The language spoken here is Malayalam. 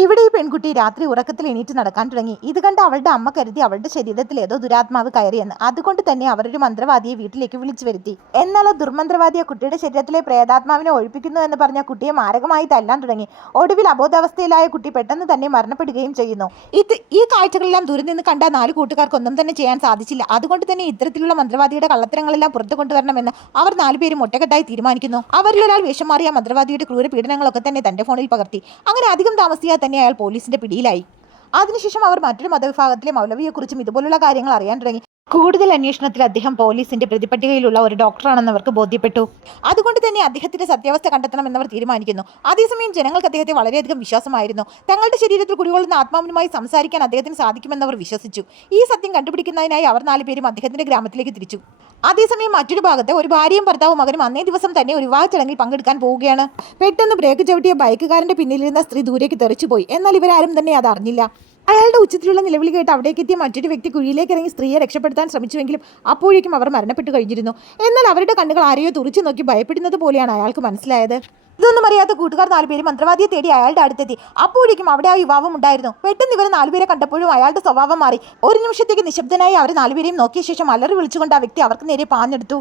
ഇവിടെ ഈ പെൺകുട്ടി രാത്രി ഉറക്കത്തിൽ എണീറ്റ് നടക്കാൻ തുടങ്ങി. ഇത് കണ്ട് അവളുടെ അമ്മ കരുതി അവളുടെ ശരീരത്തിൽ ഏതോ ദുരാത്മാവ് കയറിയെന്ന്. അതുകൊണ്ട് തന്നെ അവരൊരു മന്ത്രവാദിയെ വീട്ടിലേക്ക് വിളിച്ചു വരുത്തി. എന്നാൽ ആ ദുർമന്ത്രവാദിയെ കുട്ടിയുടെ ശരീരത്തിലെ പ്രേതാത്മാവിനെ ഒഴിപ്പിക്കുന്നു എന്ന് പറഞ്ഞ കുട്ടിയെ മാരകമായി തല്ലാൻ തുടങ്ങി. ഒടുവിൽ അബോധാവസ്ഥയിലായ കുട്ടി പെട്ടെന്ന് തന്നെ മരണപ്പെടുകയും ചെയ്യുന്നു. ഈ കാഴ്ചകളെല്ലാം ദൂരെ നിന്ന് കണ്ട 4 കൂട്ടുകാർക്കൊന്നും തന്നെ ചെയ്യാൻ സാധിച്ചില്ല. അതുകൊണ്ട് തന്നെ ഇത്തരത്തിലുള്ള മന്ത്രവാദിയുടെ കള്ളത്തരങ്ങളെല്ലാം പുറത്തു കൊണ്ടുവരണമെന്ന് അവർ 4 പേരും ഒറ്റക്കെട്ടായി തീരുമാനിക്കുന്നു. അവരിലൊരാൾ വേഷം മാറിയ മന്ത്രവാദിയുടെ ക്രൂര പീഡനങ്ങളൊക്കെ തന്നെ തന്റെ ഫോണിൽ പകർത്തി. അങ്ങനെ അധികം താമസിയാതെ തന്നെ അയാൾ പോലീസിന്റെ പിടിയിലായി. അതിനുശേഷം അവർ മറ്റൊരു മതവിഭാഗത്തിലെ മൗലവിയെക്കുറിച്ചും ഇതുപോലുള്ള കാര്യങ്ങൾ അറിയാൻ തുടങ്ങി. കൂടുതൽ അന്വേഷണത്തിൽ അദ്ദേഹം പോലീസിന്റെ പ്രതിപട്ടികയിലുള്ള ഒരു ഡോക്ടറാണെന്ന് അവർക്ക് ബോധ്യപ്പെട്ടു. അതുകൊണ്ട് തന്നെ അദ്ദേഹത്തിന്റെ സത്യാവസ്ഥ കണ്ടെത്തണമെന്നവർ തീരുമാനിക്കുന്നു. അതേസമയം ജനങ്ങൾക്ക് അദ്ദേഹത്തെ വളരെയധികം വിശ്വാസമായിരുന്നു. തങ്ങളുടെ ശരീരത്തിൽ കുടികൊള്ളുന്ന ആത്മാവിനുമായി സംസാരിക്കാൻ അദ്ദേഹത്തിന് സാധിക്കുമെന്നവർ വിശ്വസിച്ചു. ഈ സത്യം കണ്ടുപിടിക്കുന്നതിനായി അവർ 4 പേരും അദ്ദേഹത്തിന്റെ ഗ്രാമത്തിലേക്ക് തിരിച്ചു. അതേസമയം മറ്റൊരു ഭാഗത്ത് ഒരു ഭാര്യയും ഭർത്താവും മകനും അന്നേ ദിവസം തന്നെ ഒരു വിവാഹ ചടങ്ങിൽ പങ്കെടുക്കാൻ പോവുകയാണ്. പെട്ടെന്ന് ബ്രേക്ക് ചവിട്ടിയ ബൈക്കുകാരന്റെ പിന്നിലിരുന്ന സ്ത്രീ ദൂരേക്ക് തെറിച്ചുപോയി. എന്നാൽ ഇവരാരും തന്നെ അത് അറിഞ്ഞില്ല. അയാളുടെ ഉച്ചത്തിലുള്ള നിലവിളി കേട്ട് അവിടേക്ക് എത്തിയ മറ്റൊരു വ്യക്തി കുഴിയിലേക്ക് ഇറങ്ങി സ്ത്രീയെ രക്ഷപ്പെടുത്താൻ ശ്രമിച്ചുവെങ്കിലും അപ്പോഴേക്കും അവർ മരണപ്പെട്ടു കഴിഞ്ഞിരുന്നു. എന്നാൽ അവരുടെ കണ്ണുകൾ ആരെയോ തുറിച്ചു നോക്കി ഭയപ്പെടുന്നത് പോലെയാണ് അയാൾക്ക് മനസ്സിലായത്. ഇതൊന്നും അറിയാത്ത കൂട്ടുകാർ 4 പേരും മന്ത്രവാദിയെ തേടി അയാളുടെ അടുത്തെത്തി. അപ്പോഴേക്കും അവിടെ ആ യുവാവും ഉണ്ടായിരുന്നു. പെട്ടെന്ന് ഇവർ 4 പേരെ കണ്ടപ്പോഴും അയാളുടെ സ്വഭാവം മാറി. ഒരു നിമിഷത്തേക്ക് നിശബ്ദനായി അവർ 4 പേരെയും നോക്കിയ ശേഷം അലറി വിളിച്ചുകൊണ്ട് ആ വ്യക്തി അവർക്ക് നേരെ പാഞ്ഞെടുത്തു.